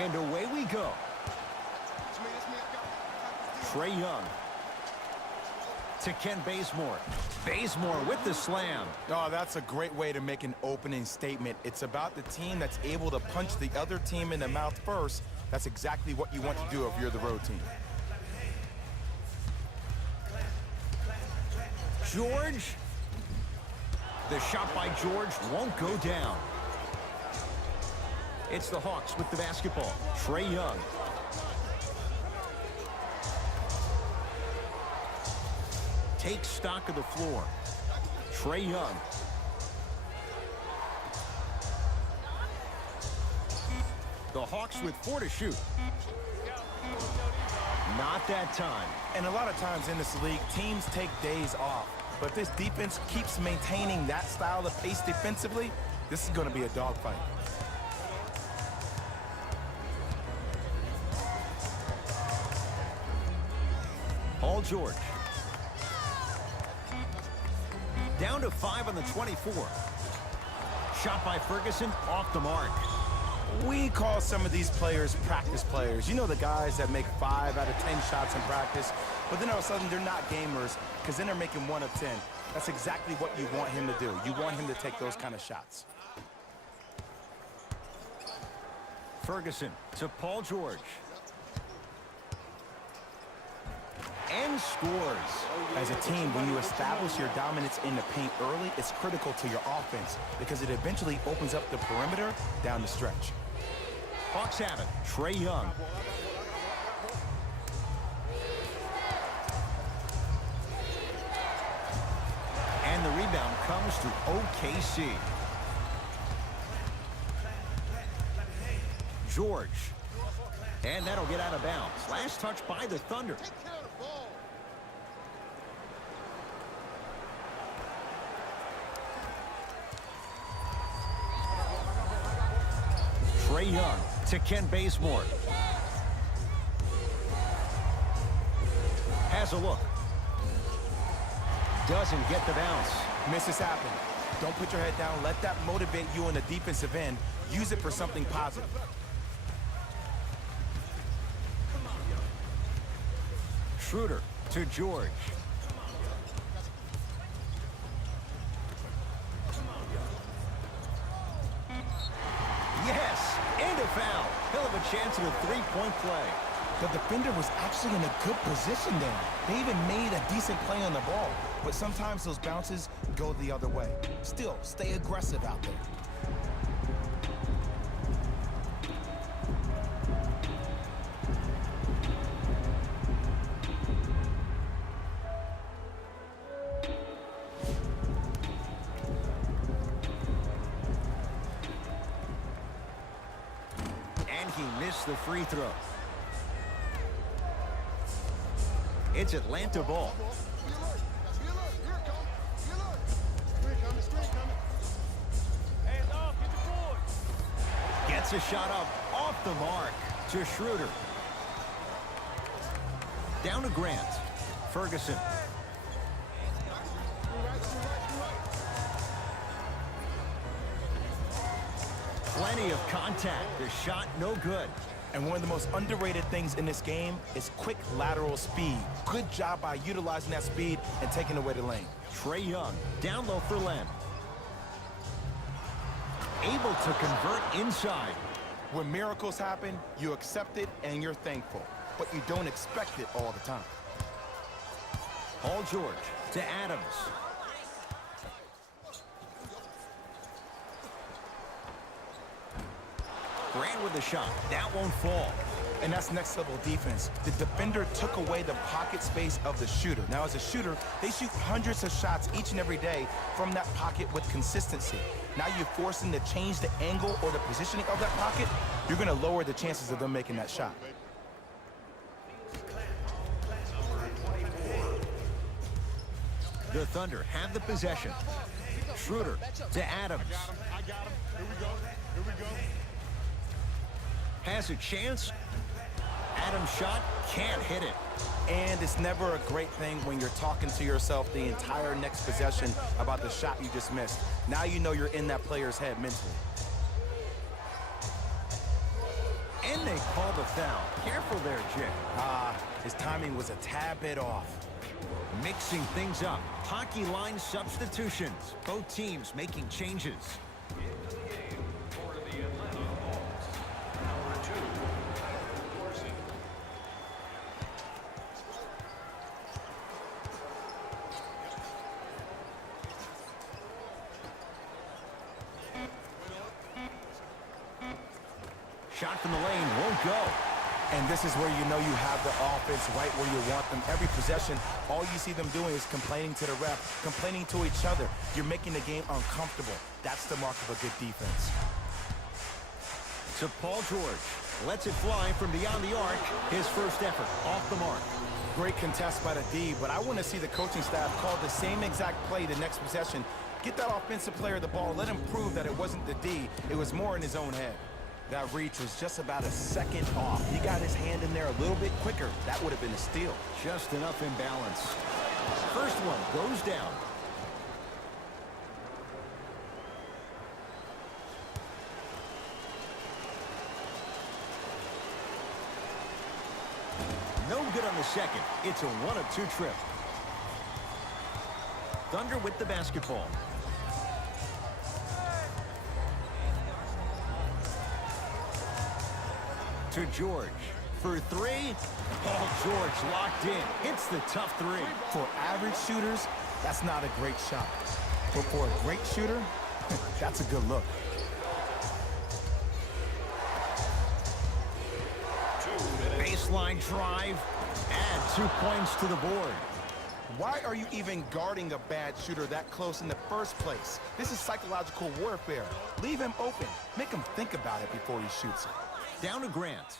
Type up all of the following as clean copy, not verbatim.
And away we go. Trae Young. To Ken Bazemore. Bazemore with the slam. Oh, that's a great way to make an opening statement. It's about the team that's able to punch the other team in the mouth first. That's exactly what you want to do if you're the road team. George. The shot by George won't go down. It's the Hawks with the basketball. Trae Young. Takes stock of the floor. Trae Young. The Hawks with 4 to shoot. Not that time. And a lot of times in this league, teams take days off. But if this defense keeps maintaining that style of pace defensively, this is going to be a dogfight. Paul George. Down to 5 on the 24. Shot by Ferguson, off the mark. We call some of these players practice players. You know, the guys that make 5 out of 10 shots in practice, but then all of a sudden they're not gamers because then they're making 1 of 10. That's exactly what you want him to do. You want him to take those kind of shots. Ferguson to Paul George. And scores. As a team, when you establish your dominance in the paint early, it's critical to your offense because it eventually opens up the perimeter down the stretch. Hawks have it. Trae Young. And the rebound comes to OKC. George. And that'll get out of bounds. Last touch by the Thunder. Trae Young to Ken Bazemore. Has a look. Doesn't get the bounce. Misses happen. Don't put your head down. Let that motivate you on the defensive end. Use it for something positive. Schroder to George. Yes, and a foul. He'll have a chance at a three-point play. The defender was actually in a good position there. They even made a decent play on the ball, but sometimes those bounces go the other way. Still, stay aggressive out there. And he missed the free throw. It's Atlanta ball. Gets a shot up off the mark to Schroder. Down to Grant. Ferguson. Plenty of contact. The shot no good. And one of the most underrated things in this game is quick lateral speed. Good job by utilizing that speed and taking away the lane. Trae Young down low for Len. Able to convert inside. When miracles happen, you accept it and you're thankful. But you don't expect it all the time. Paul George to Adams. Grant with the shot. That won't fall. And that's next level defense. The defender took away the pocket space of the shooter. Now, as a shooter, they shoot hundreds of shots each and every day from that pocket with consistency. Now you force them to change the angle or the positioning of that pocket, you're going to lower the chances of them making that shot. The Thunder have the possession. Schroder to Adams. I got him. Here we go. Here we go. Has a chance. Adams' shot can't hit it. And it's never a great thing when you're talking to yourself the entire next possession about the shot you just missed. Now you know you're in that player's head mentally. And And they call the foul. Careful there, Jay. His timing was a tad bit off. Mixing things up. Hockey line substitutions. Both teams making changes. Shot from the lane won't go. And this is where you know you have the offense right where you want them. Every possession, all you see them doing is complaining to the ref, complaining to each other. You're making the game uncomfortable. That's the mark of a good defense. To Paul George. Lets it fly from beyond the arc. His first effort off the mark. Great contest by the D, but I want to see the coaching staff call the same exact play the next possession. Get that offensive player the ball. Let him prove that it wasn't the D. It was more in his own head. That reach was just about a second off. He got his hand in there a little bit quicker. That would have been a steal. Just enough imbalance. First one goes down. No good on the second. It's a 1-of-2 trip. Thunder with the basketball. To George for three. Paul George locked in. Hits the tough three. For average shooters, that's not a great shot. But for a great shooter, that's a good look. Baseline drive. Add 2 points to the board. Why are you even guarding a bad shooter that close in the first place? This is psychological warfare. Leave him open. Make him think about it before he shoots it. Down to Grant.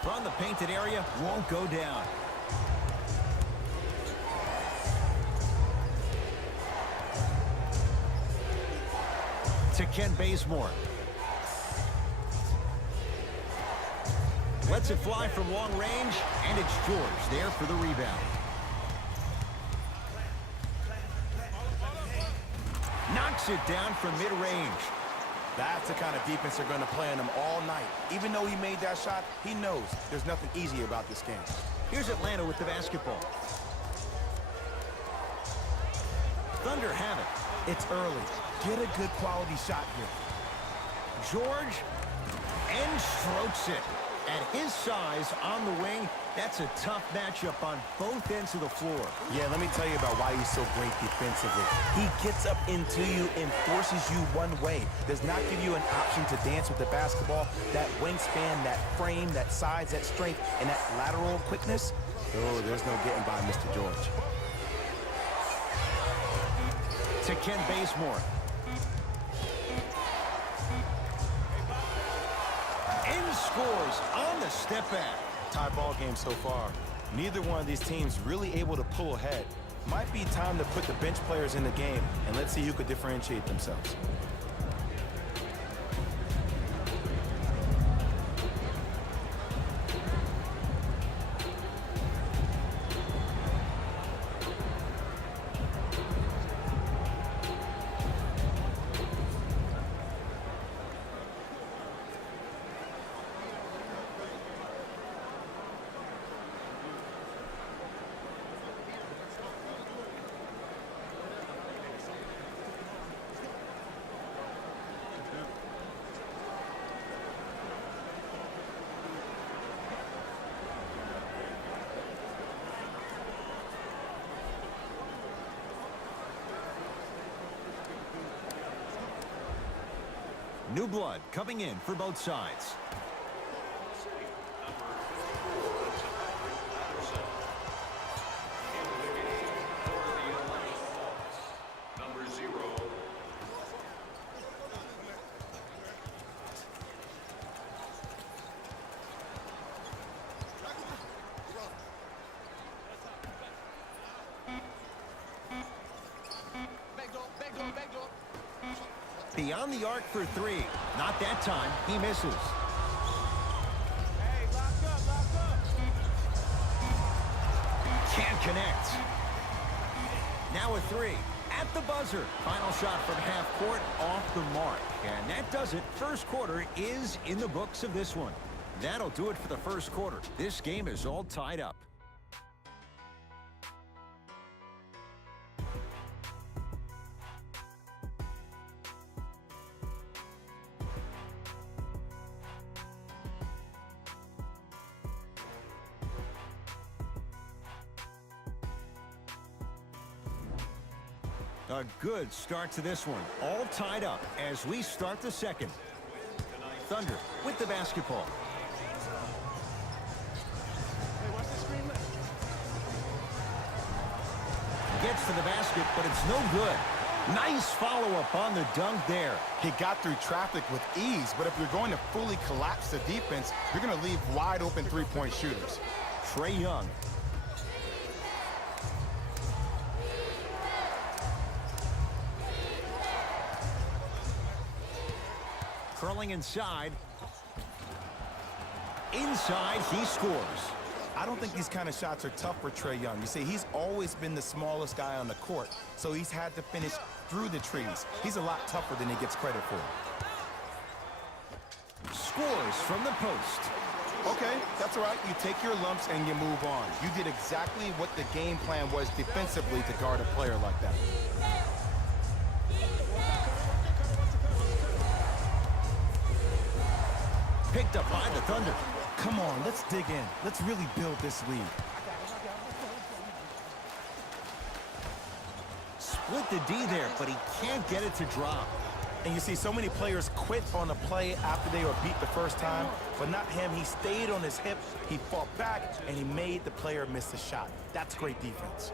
From the painted area, won't go down. To Ken Bazemore. Lets it fly from long range, and it's George there for the rebound. Knocks it down from mid-range. That's the kind of defense they're going to play on him all night. Even though he made that shot, he knows there's nothing easy about this game. Here's Atlanta with the basketball. Thunder have it. It's early. Get a good quality shot here. George, and strokes it. At his size on the wing, that's a tough matchup on both ends of the floor. Yeah, let me tell you about why he's so great defensively. He gets up into you and forces you one way. Does not give you an option to dance with the basketball. That wingspan, that frame, that size, that strength, and that lateral quickness. Oh, there's no getting by Mr. George. To Ken Bazemore. And scores on the step back. Tie ball game so far. Neither one of these teams really able to pull ahead. Might be time to put the bench players in the game, and let's see who could differentiate themselves. New blood coming in for both sides. Beyond the arc for three. Not that time. He misses. Hey, lock up. Can't connect. Now a three. at the buzzer. Final shot from half court, off the mark. And that does it. First quarter is in the books of this one. That'll do it for the first quarter. This game is all tied up. A good start to this one. All tied up as we start the second. Thunder with the basketball. Gets to the basket, but it's no good. Nice follow-up on the dunk there. He got through traffic with ease, but if you're going to fully collapse the defense, you're going to leave wide open three-point shooters. Trae Young. Curling inside. Inside, he scores. I don't think these kind of shots are tough for Trae Young. You see, he's always been the smallest guy on the court, so he's had to finish through the trees. He's a lot tougher than he gets credit for. Scores from the post. Okay, that's all right. You take your lumps and you move on. You did exactly what the game plan was defensively to guard a player like that. Picked up by the Thunder. Come on, let's dig in. Let's really build this lead. Split the D there, but he can't get it to drop. And you see so many players quit on a play after they were beat the first time, but not him. He stayed on his hip, he fought back, and he made the player miss the shot. That's great defense.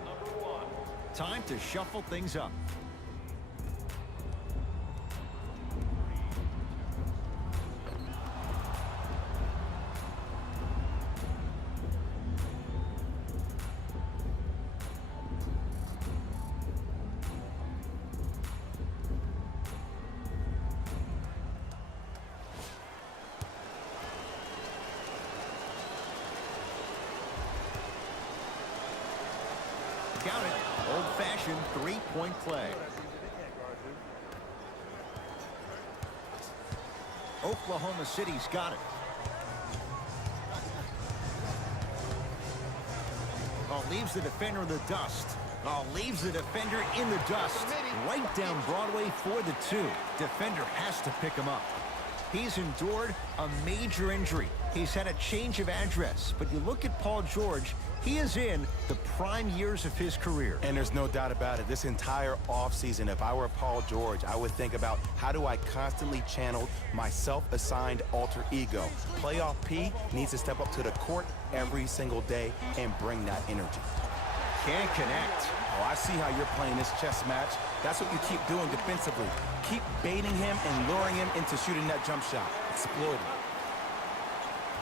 Time to shuffle things up. Count it. Old-fashioned three-point play. Oklahoma City's got it. Oh, leaves the defender in the dust. Oh, leaves the defender in the dust. Right down Broadway for the two. Defender has to pick him up. He's endured a major injury. He's had a change of address. But you look at Paul George, he is in the prime years of his career. And there's no doubt about it. This entire offseason, if I were Paul George, I would think about how do I constantly channel my self-assigned alter ego. Playoff P needs to step up to the court every single day and bring that energy. Can't connect. Oh, I see how you're playing this chess match. That's what you keep doing defensively. Keep baiting him and luring him into shooting that jump shot. Exploit it.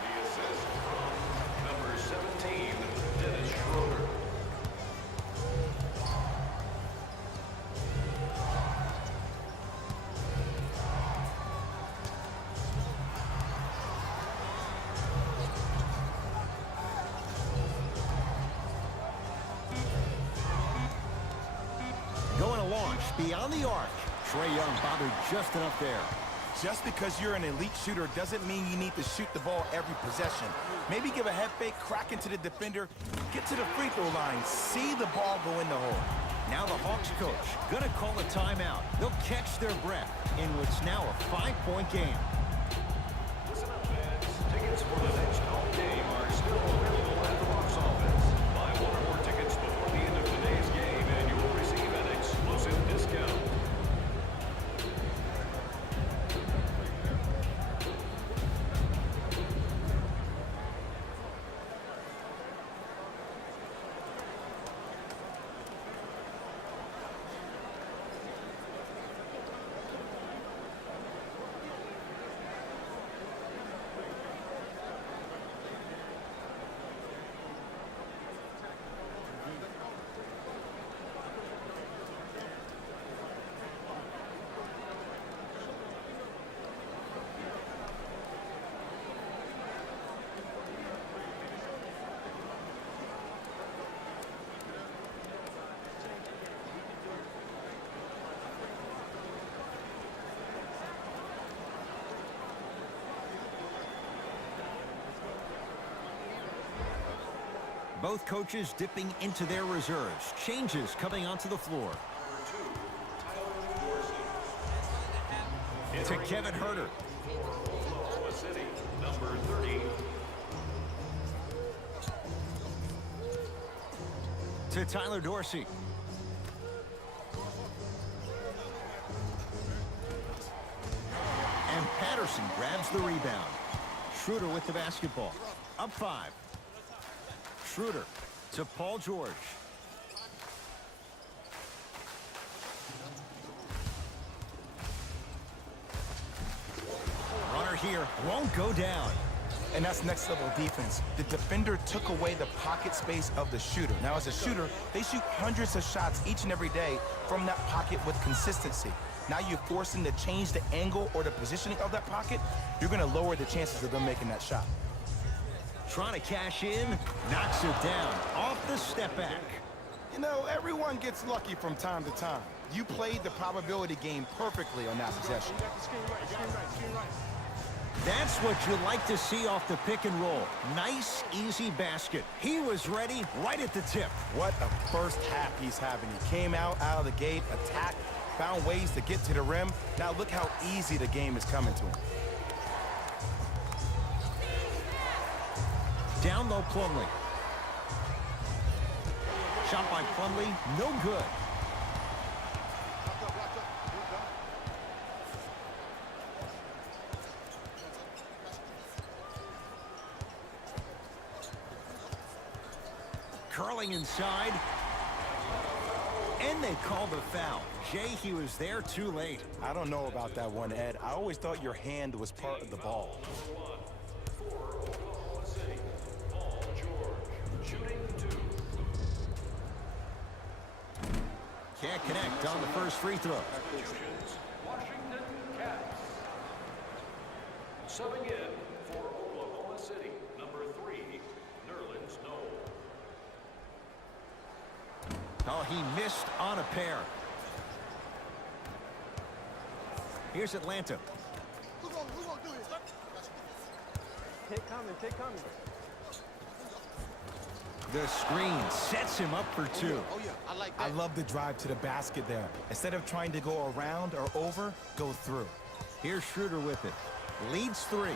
The assist from number 17, Schroder. Going to launch beyond the arc. Trae Young bothered just enough there. Just because you're an elite shooter doesn't mean you need to shoot the ball every possession. Maybe give a head fake, crack into the defender, get to the free throw line, see the ball go in the hole. Now the Hawks coach gonna call a timeout. They'll catch their breath in what's now a 5-point game. Listen up, fans. Tickets for the next home game are still available at the box office. Buy one or more tickets before the end of today's game and you will receive an exclusive discount. Both coaches dipping into their reserves. Changes coming onto the floor. To Kevin Schroder. Oklahoma City, number 30. To Tyler Dorsey. And Patterson grabs the rebound. Schroder with the basketball. Up 5. Schroder to Paul George. Runner here won't go down. And that's next level defense. The defender took away the pocket space of the shooter. Now as a shooter, they shoot hundreds of shots each and every day from that pocket with consistency. Now you're forcing to change the angle or the positioning of that pocket. You're going to lower the chances of them making that shot. Trying to cash in, knocks it down, off the step back. You know, everyone gets lucky from time to time. You played the probability game perfectly on that possession. That's what you like to see off the pick and roll. Nice, easy basket. He was ready right at the tip. What a first half he's having. He came out of the gate, attacked, found ways to get to the rim. Now look how easy the game is coming to him. Down low, Plumlee. Shot by Plumlee, no good. Curling inside. And they call the foul. Jay, he was there too late. I don't know about that one, Ed. I always thought your hand was part of the ball. Can't connect on the first free throw. Washington Cats. Subbing in for Oklahoma City, number 3, Nerlens Noel. Oh, he missed on a pair. Here's Atlanta. Who gonna do this? Take coming. The screen sets him up for 2. Oh yeah, I like that. I love the drive to the basket there. Instead of trying to go around or over, go through. Here's Schroder with it. Leads 3.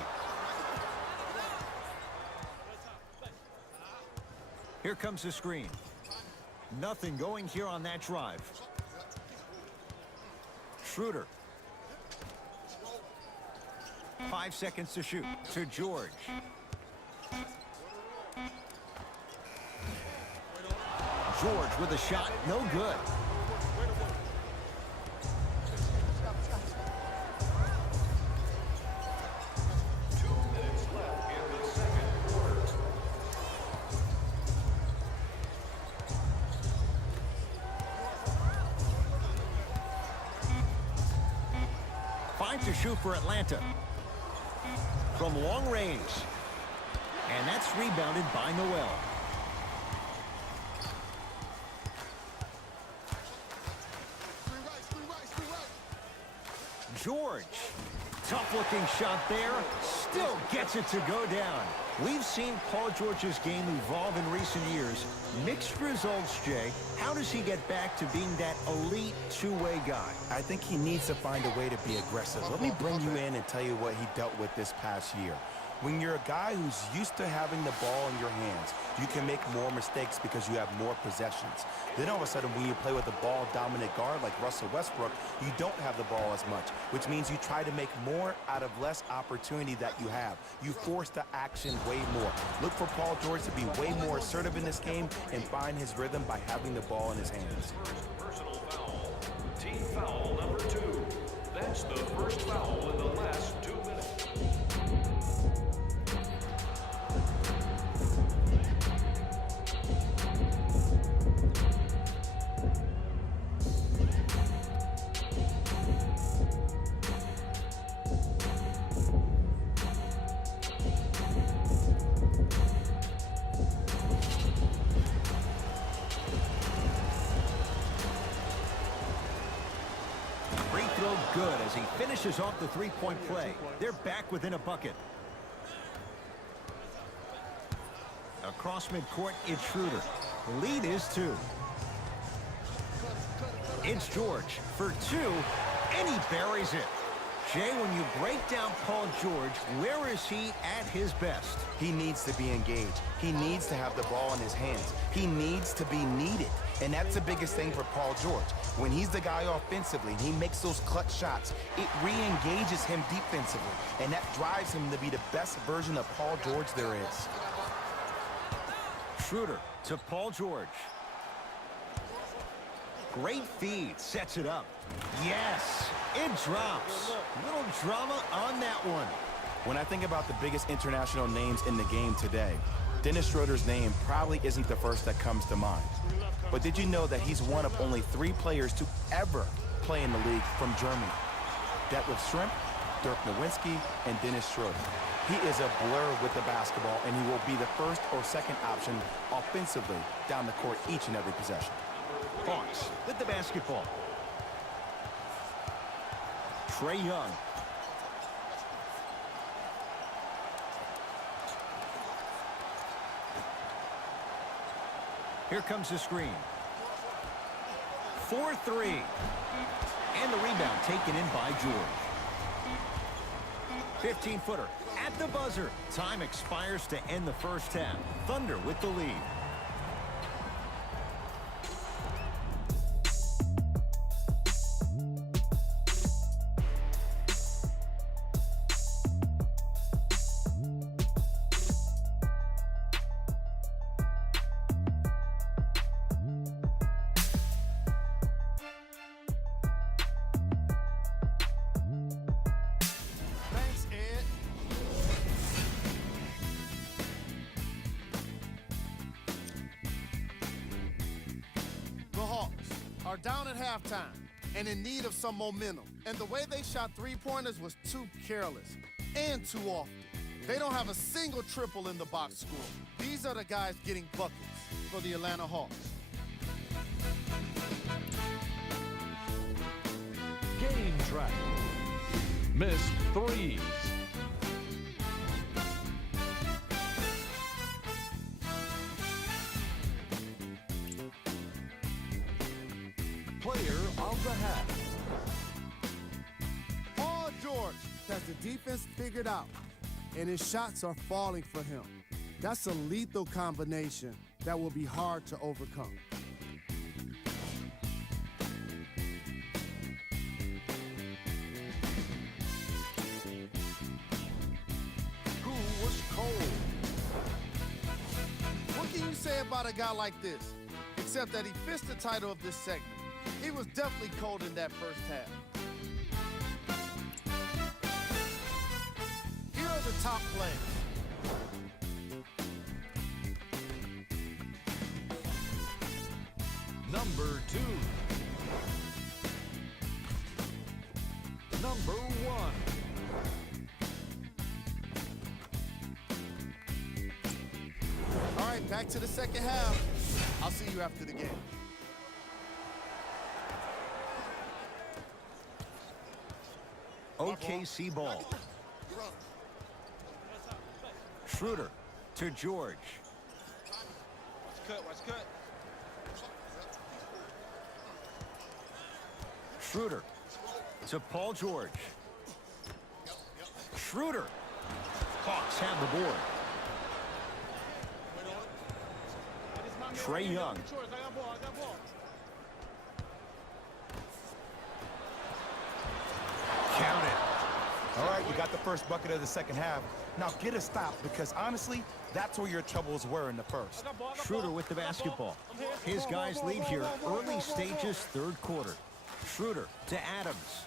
Here comes the screen. Nothing going here on that drive. Schroder. 5 seconds to shoot. To George. George with a shot, no good. Five to shoot for Atlanta. From long range. And that's rebounded by Noel. George, tough-looking shot there, still gets it to go down. We've seen Paul George's game evolve in recent years. Mixed results, Jay. How does he get back to being that elite two-way guy? I think he needs to find a way to be aggressive. Let me bring you in and tell you what he dealt with this past year. When you're a guy who's used to having the ball in your hands, you can make more mistakes because you have more possessions. Then all of a sudden, when you play with a ball-dominant guard like Russell Westbrook, you don't have the ball as much, which means you try to make more out of less opportunity that you have. You force the action way more. Look for Paul George to be way more assertive in this game and find his rhythm by having the ball in his hands. Personal foul. Team foul number 2. That's the first foul in the last 2 minutes. Free throw good as he finishes off the three-point play. They're back within a bucket. A across midcourt, it's Schroder. The lead is 2. It's George for 2, and he buries it. Jay, when you break down Paul George, where is he at his best? He needs to be engaged. He needs to have the ball in his hands. He needs to be needed. And that's the biggest thing for Paul George. When he's the guy offensively and he makes those clutch shots, it re-engages him defensively. And that drives him to be the best version of Paul George there is. Schroder to Paul George. Great feed, sets it up. Yes, it drops. Little drama on that one. When I think about the biggest international names in the game today, Dennis Schroder's name probably isn't the first that comes to mind. But did you know that he's one of only 3 players to ever play in the league from Germany? Detlef Schrempf, Dirk Nowitzki, and Dennis Schroder. He is a blur with the basketball, and he will be the first or second option offensively down the court each and every possession. Hawks with the basketball. Trae Young. Here comes the screen. 4-3. And the rebound taken in by George. 15-footer at the buzzer. Time expires to end the first half. Thunder with the lead. Are down at halftime and in need of some momentum. And the way they shot three-pointers was too careless and too often. They don't have a single triple in the box score. These are the guys getting buckets for the Atlanta Hawks. Game track. Missed threes. Player of the half. Paul George has the defense figured out, and his shots are falling for him. That's a lethal combination that will be hard to overcome. Who was cold? What can you say about a guy like this, except that he fits the title of this segment? He was definitely cold in that first half. Here are the top players. Number 2. Number 1. All right, back to the second half. I'll see you after the game. OKC ball. Schroder to George. Watch cut. Schroder to Paul George. Schroder. Hawks have the board. Trae Young. Count it. All right, you got the first bucket of the second half. Now get a stop, because honestly, that's where your troubles were in the first. Schroder with the basketball. His guys lead here early stages, third quarter. Schroder to Adams.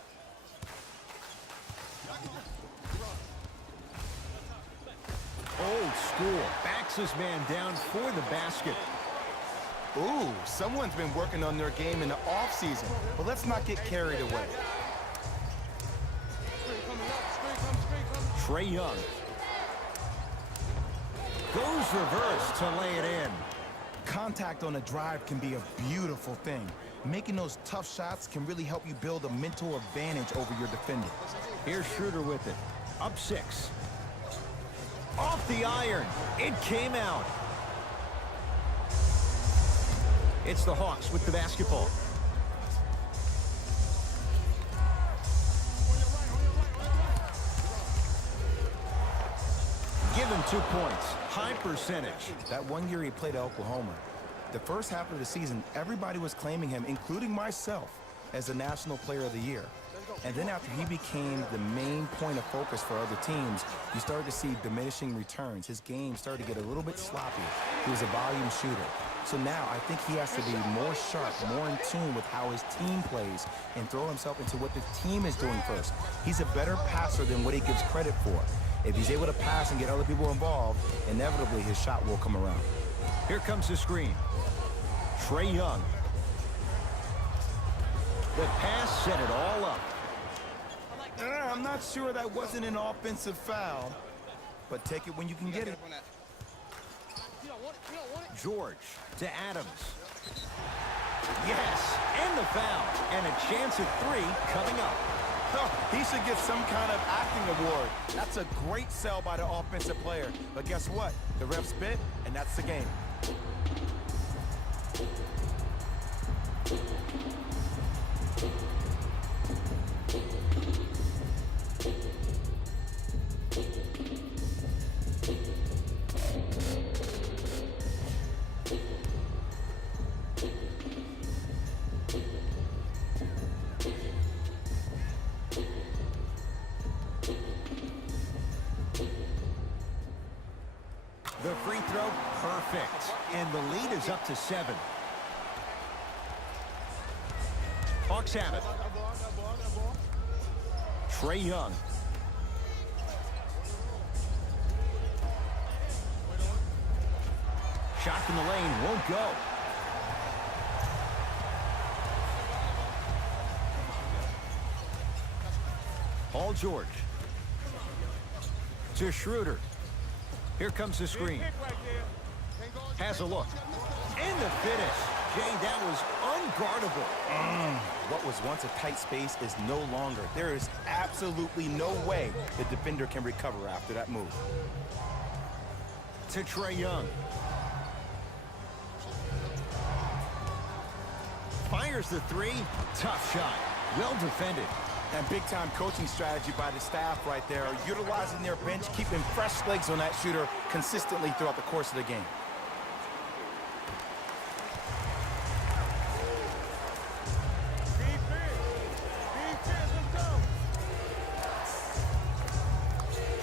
Old school. Backs his man down for the basket. Ooh, someone's been working on their game in the offseason, but let's not get carried away. Trae Young goes reverse to lay it in. Contact on a drive can be a beautiful thing. Making those tough shots can really help you build a mental advantage over your defender. Here's Schroder with it. Up 6. Off the iron. It came out. It's the Hawks with the basketball. Give him 2 points. High percentage. That 1 year he played at Oklahoma, the first half of the season, everybody was claiming him, including myself, as the National Player of the Year. And then after he became the main point of focus for other teams, you started to see diminishing returns. His game started to get a little bit sloppy. He was a volume shooter. So now I think he has to be more sharp, more in tune with how his team plays, and throw himself into what the team is doing first. He's a better passer than what he gives credit for. If he's able to pass and get other people involved, inevitably his shot will come around. Here comes the screen. Trae Young. The pass set it all up. I'm not sure that wasn't an offensive foul, but take it when you can get it. George to Adams. Yes, and the foul. And a chance at 3 coming up. Oh, he should get some kind of acting award. That's a great sell by the offensive player. But guess what? The ref spit, and that's the game. The free throw, perfect. And the lead is up to 7. Hawks have it. Trae Young. Shot from the lane won't go. Paul George. To Schroder. Here comes the screen. Has a look. And the finish. Jay, that was unguardable. What was once a tight space is no longer. There is absolutely no way the defender can recover after that move. To Trae Young. Fires the 3. Tough shot. Well defended. And big-time coaching strategy by the staff right there, utilizing their bench, keeping fresh legs on that shooter consistently throughout the course of the game.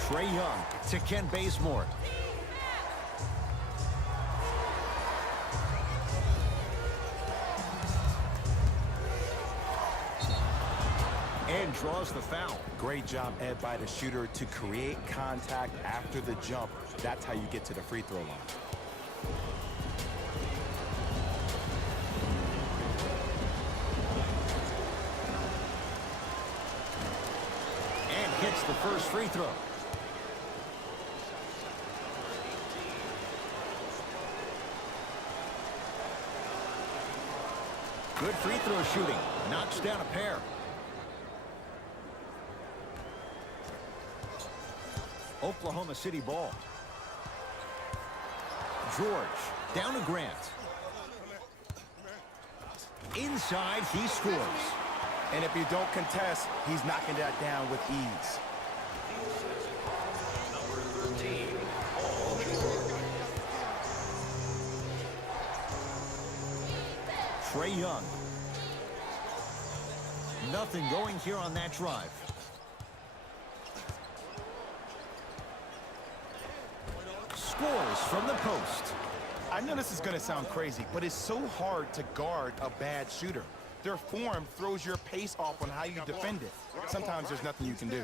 Trae Young to Ken Bazemore. And draws the foul. Great job, Ed, by the shooter to create contact after the jump. That's how you get to the free throw line. And hits the first free throw. Good free throw shooting. Knocks down a pair. Oklahoma City ball. George down to Grant. Inside, he scores. And if you don't contest, he's knocking that down with ease. Number 13, Paul George. Trae Young. Nothing going here on that drive. Scores from the post. I know this is going to sound crazy, but it's so hard to guard a bad shooter. Their form throws your pace off on how you defend it. Sometimes there's nothing you can do.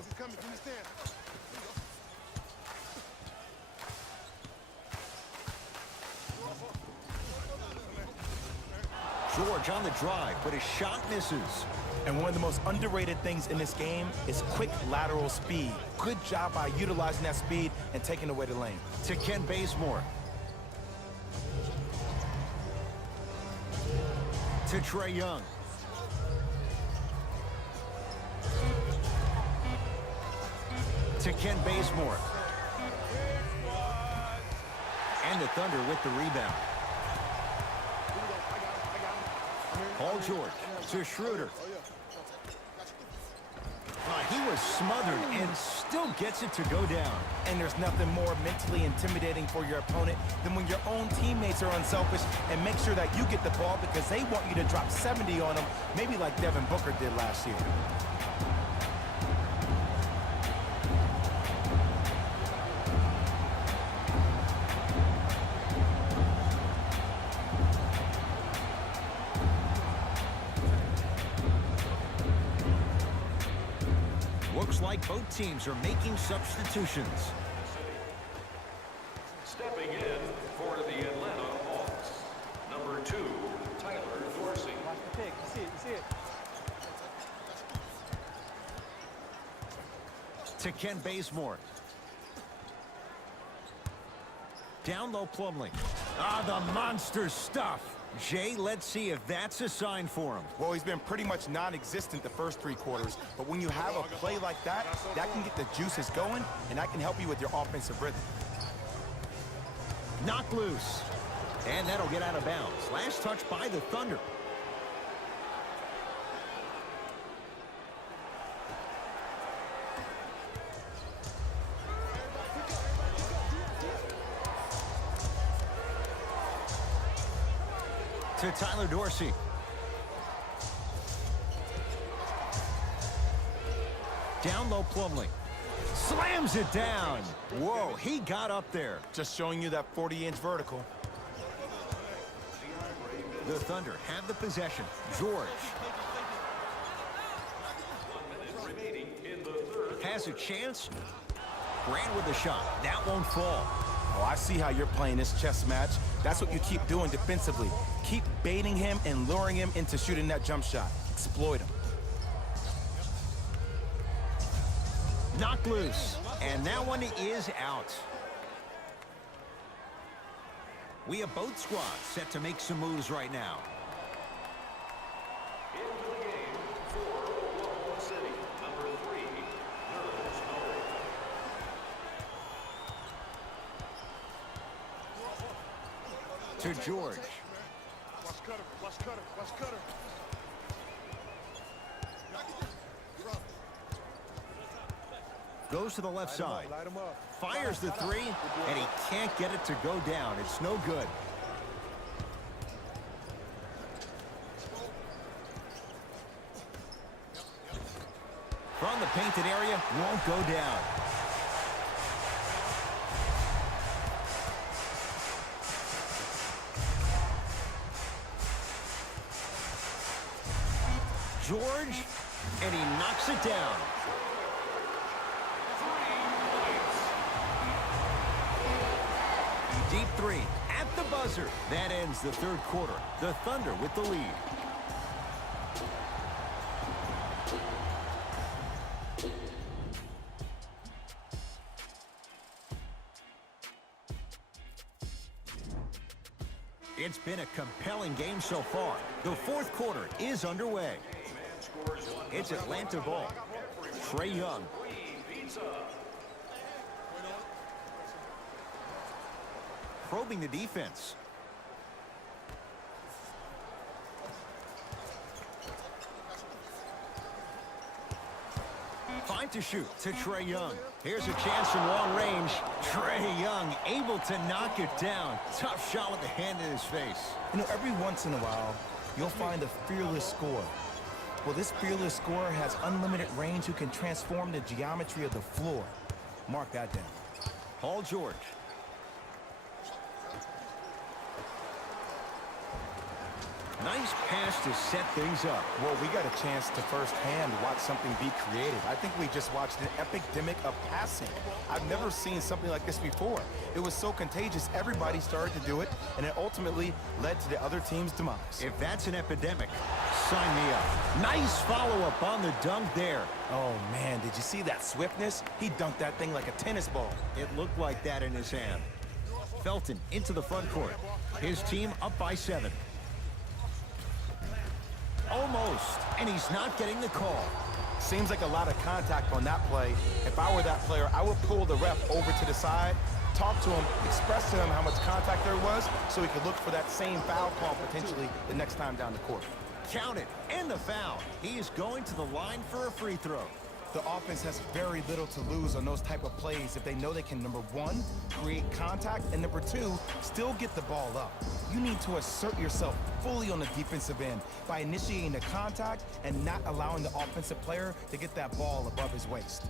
George on the drive, but his shot misses. And one of the most underrated things in this game is quick lateral speed. Good job by utilizing that speed and taking away the lane. To Ken Bazemore. To Trae Young. To Ken Bazemore. And the Thunder with the rebound. Paul George to Schroder. He was smothered and still gets it to go down. And there's nothing more mentally intimidating for your opponent than when your own teammates are unselfish and make sure that you get the ball because they want you to drop 70 on them, maybe like Devin Booker did last year. Looks like both teams are making substitutions. Stepping in for the Atlanta Hawks, number 2, Tyler Dorsey. Watch the pick. You see it. You see it. To Ken Bazemore. Down low, Plumlee. The monster stuff. Jay, let's see if that's a sign for him. Well, he's been pretty much non-existent the first 3 quarters, but when you have a play like that, that can get the juices going, and that can help you with your offensive rhythm. Knocked loose. And that'll get out of bounds. Last touch by the Thunder. To Tyler Dorsey. Down low, Plumlee. Slams it down. Whoa, he got up there. Just showing you that 40-inch vertical. The Thunder have the possession. George. Has a chance. Grant with a shot. That won't fall. Oh, I see how you're playing this chess match. That's what you keep doing defensively. Keep baiting him and luring him into shooting that jump shot. Exploit him. Knocked loose. And that one is out. We have both squads set to make some moves right now. Into the game for Oklahoma City, number 3, Nerlens Noel. To George. Watch Cutter. Watch Cutter. Watch Cutter. Goes to the left side. Light him up. Fires the 3, and he can't get it to go down. It's no good. From the painted area, won't go down. George, and he knocks it down. Deep 3 at the buzzer. That ends the 3rd quarter. The Thunder with the lead. It's been a compelling game so far. The 4th quarter is underway. It's Atlanta ball. Trae Young. Probing the defense. Five to shoot to Trae Young. Here's a chance from long range. Trae Young able to knock it down. Tough shot with the hand in his face. You know, every once in a while, you'll find a fearless scorer. Well, this fearless scorer has unlimited range who can transform the geometry of the floor. Mark that down. Paul George. Nice pass to set things up. Well, we got a chance to firsthand watch something be created. I think we just watched an epidemic of passing. I've never seen something like this before. It was so contagious, everybody started to do it, and it ultimately led to the other team's demise. If that's an epidemic, sign me up. Nice follow-up on the dunk there. Oh, man, did you see that swiftness? He dunked that thing like a tennis ball. It looked like that in his hand. Felton into the front court. His team up by 7. Almost, and he's not getting the call. Seems like a lot of contact on that play. If I were that player, I would pull the ref over to the side, talk to him, express to him how much contact there was so he could look for that same foul call potentially the next time down the court. Count it, and the foul. He is going to the line for a free throw. The offense has very little to lose on those type of plays if they know they can, number one, create contact, and number two, still get the ball up. You need to assert yourself fully on the defensive end by initiating the contact and not allowing the offensive player to get that ball above his waist.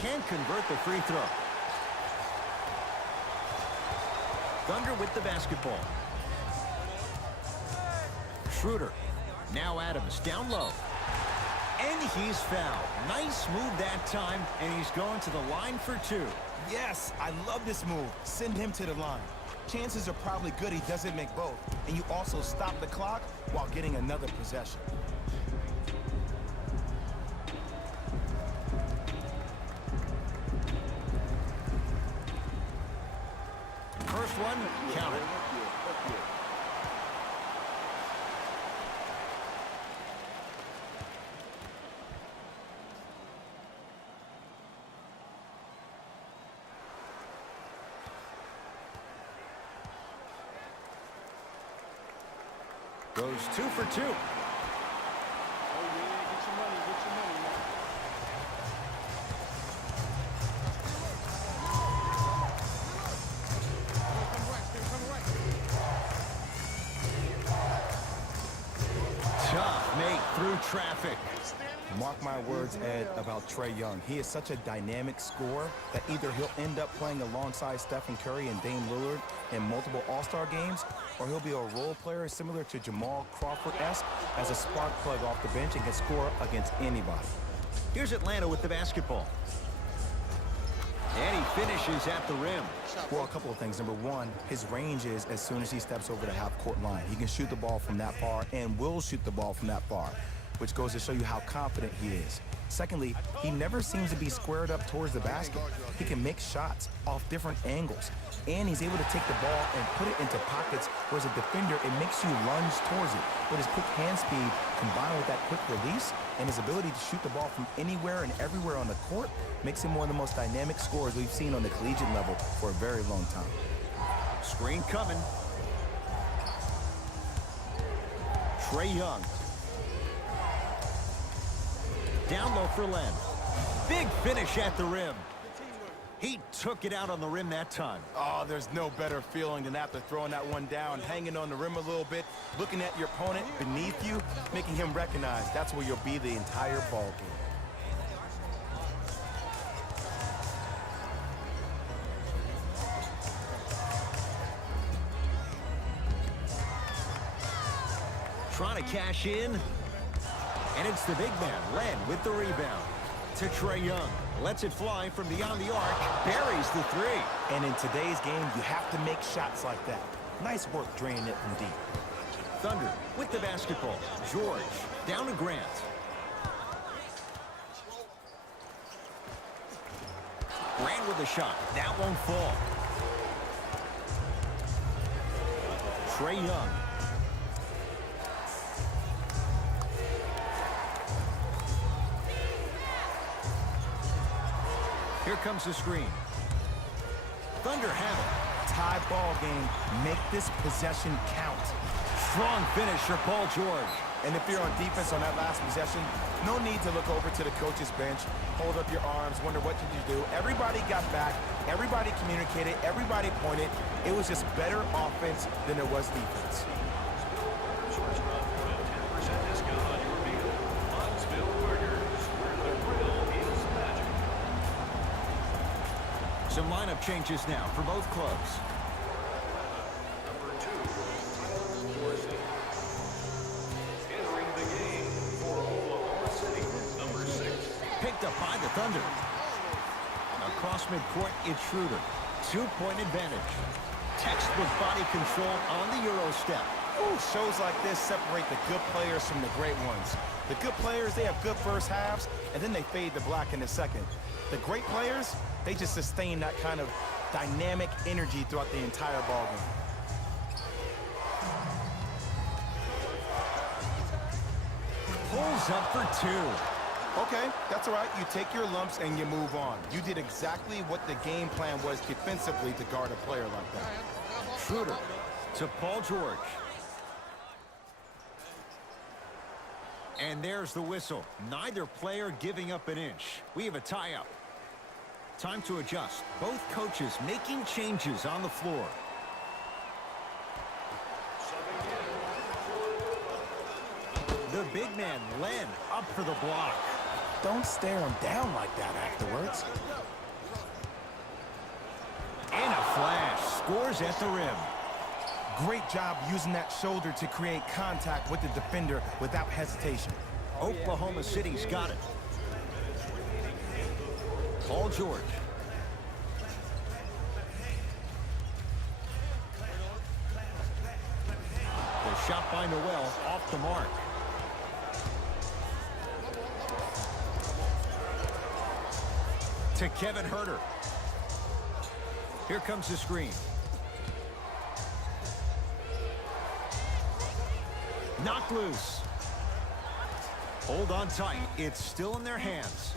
Can't convert the free throw. Thunder with the basketball. Schroder. Now Adams down low. And he's fouled. Nice move that time, and he's going to the line for two. Yes, I love this move. Send him to the line. Chances are probably good he doesn't make both, and you also stop the clock while getting another possession. First one, count it. Goes 2 for 2. Oh, yeah, get your money, man. Tough make through traffic. Mark my words, Ed, about Trae Young. He is such a dynamic scorer that either he'll end up playing alongside Stephen Curry and Dame Lillard in multiple All-Star games, or he'll be a role player similar to Jamal Crawford-esque as a spark plug off the bench and can score against anybody. Here's Atlanta with the basketball. And he finishes at the rim. Well, a couple of things. Number one, his range is as soon as he steps over the half-court line. He can shoot the ball from that far and will shoot the ball from that far, which goes to show you how confident he is. Secondly, he never seems to be squared up towards the basket. He can make shots off different angles, and he's able to take the ball and put it into pockets where as a defender, it makes you lunge towards it. But his quick hand speed combined with that quick release and his ability to shoot the ball from anywhere and everywhere on the court makes him one of the most dynamic scorers we've seen on the collegiate level for a very long time. Screen coming. Trae Young. Down low for Len. Big finish at the rim. He took it out on the rim that time. Oh, there's no better feeling than after throwing that one down, hanging on the rim a little bit, looking at your opponent beneath you, making him recognize that's where you'll be the entire ball game. Trying to cash in. And it's the big man, Len, with the rebound. To Trae Young. Lets it fly from beyond the arc. Buries the three. And in today's game, you have to make shots like that. Nice work draining it from deep. Thunder with the basketball. George down to Grant. Grant with a shot. That won't fall. Trae Young. Here comes the screen. Thunder have it. Tie ball game. Make this possession count. Strong finish for Paul George. And if you're on defense on that last possession, no need to look over to the coach's bench, hold up your arms, wonder what did you do. Everybody got back. Everybody communicated. Everybody pointed. It was just better offense than it was defense. Some lineup changes now for both clubs. Number 2, entering the game for Oklahoma City. Number 6. Picked up by the Thunder. Across midcourt, it's Schroder. 2-point advantage. Textbook body control on the Euro step. Ooh, shows like this separate the good players from the great ones. The good players, they have good first halves, and then they fade to black in the second. The great players, they just sustain that kind of dynamic energy throughout the entire ballgame. Pulls up for two. Okay, that's all right. You take your lumps and you move on. You did exactly what the game plan was defensively to guard a player like that. Schroder to Paul George. And there's the whistle. Neither player giving up an inch. We have a tie-up. Time to adjust. Both coaches making changes on the floor. The big man, Len, up for the block. Don't stare him down like that afterwards. And a flash. Scores at the rim. Great job using that shoulder to create contact with the defender without hesitation. Oklahoma City's got it. Paul George. The shot by Noel off the mark. To Kevin Schroder. Here comes the screen. Knocked loose. Hold on tight. It's still in their hands.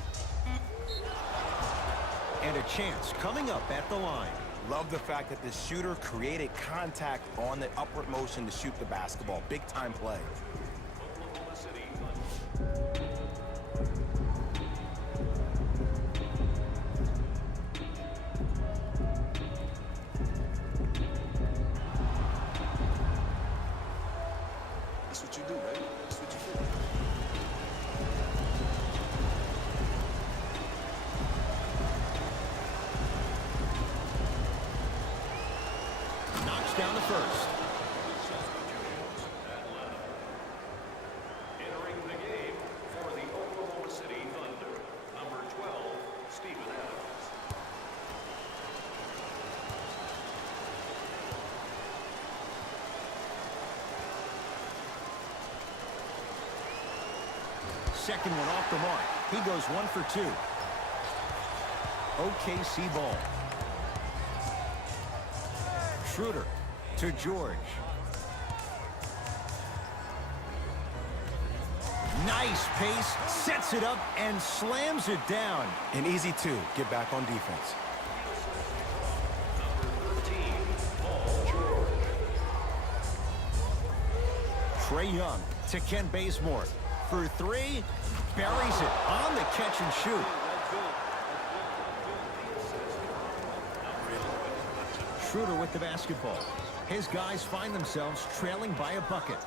And a chance coming up at the line. Love the fact that the shooter created contact on the upward motion to shoot the basketball. Big time play. That's what you do, right? That's what you do. Knocks down the first. Entering the game for the Oklahoma City Thunder, number 12, Steven Adams. Second one off the mark. He goes 1 for 2. OKC ball. Schroder to George. Nice pace, sets it up and slams it down. An easy two. Get back on defense. Number 13, Paul George. Trae Young to Ken Bazemore. For 3, buries it on the catch and shoot. Schroder with the basketball. His guys find themselves trailing by a bucket.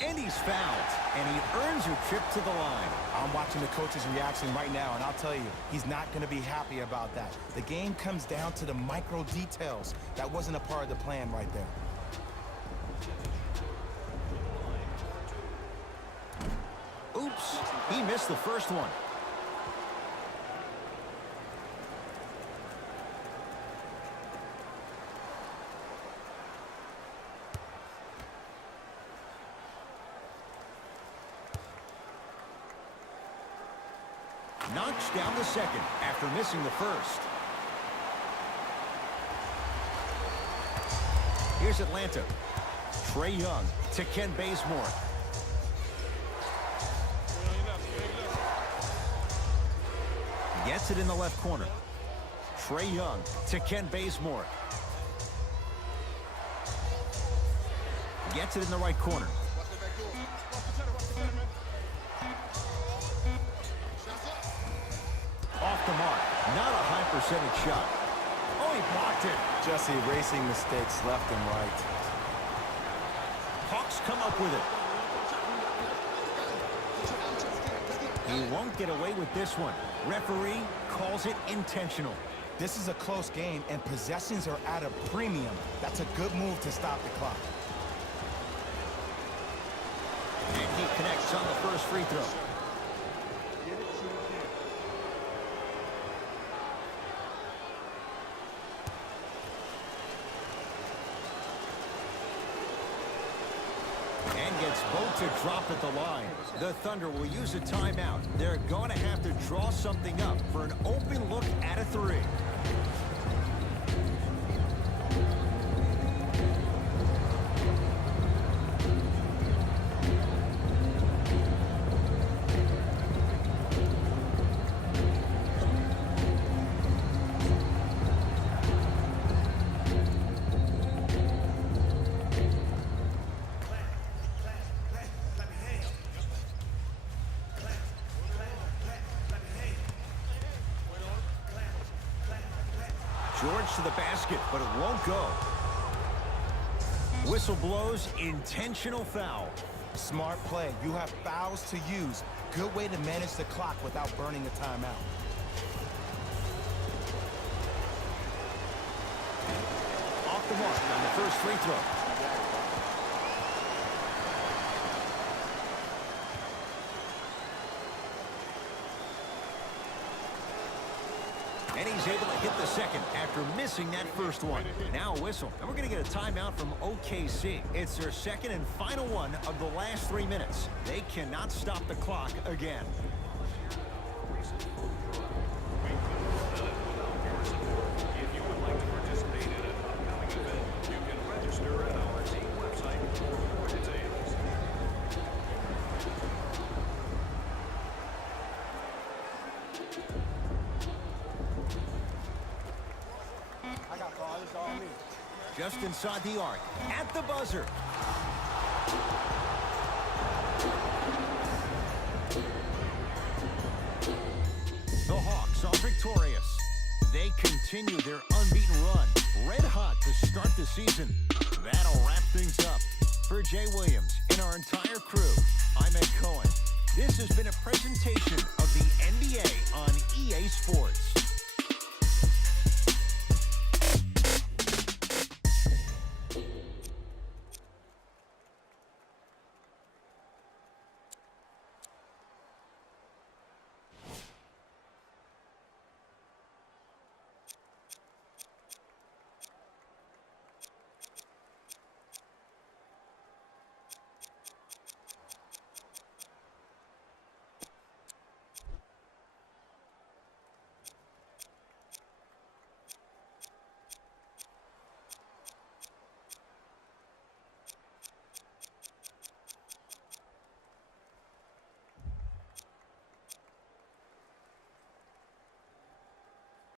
And he's fouled, and he earns a trip to the line. I'm watching the coach's reaction right now, and I'll tell you, he's not going to be happy about that. The game comes down to the micro details. That wasn't a part of the plan right there. Oops, he missed the first one. Knocks down the second after missing the first. Here's Atlanta. Trae Young to Ken Bazemore. Gets it in the left corner. Trae Young to Ken Bazemore. Gets it in the right corner. Off the mark. Not a high percentage shot. Oh, he blocked it. Just erasing mistakes left and right. Hawks come up with it. He won't get away with this one. Referee calls it intentional. This is a close game, and possessions are at a premium. That's a good move to stop the clock. And he connects on the first free throw. And gets It's both to drop at the line. The Thunder will use a timeout. They're going to have to draw something up for an open look at a three. George to the basket, but it won't go. Whistle blows, intentional foul. Smart play. You have fouls to use. Good way to manage the clock without burning a timeout. Off the mark on the first free throw. And he's able to hit the second after missing that first one. Now a whistle. And we're going to get a timeout from OKC. It's their second and final one of the last 3 minutes. They cannot stop the clock again. If you would like to participate in an upcoming event, you can register at our team website for more details. I got ball. It's all me. Just inside the arc. At the buzzer. The Hawks are victorious. They continue their unbeaten run. Red hot to start the season. That'll wrap things up. For Jay Williams and our entire crew, I'm Ed Cohen. This has been a presentation of the NBA on EA Sports.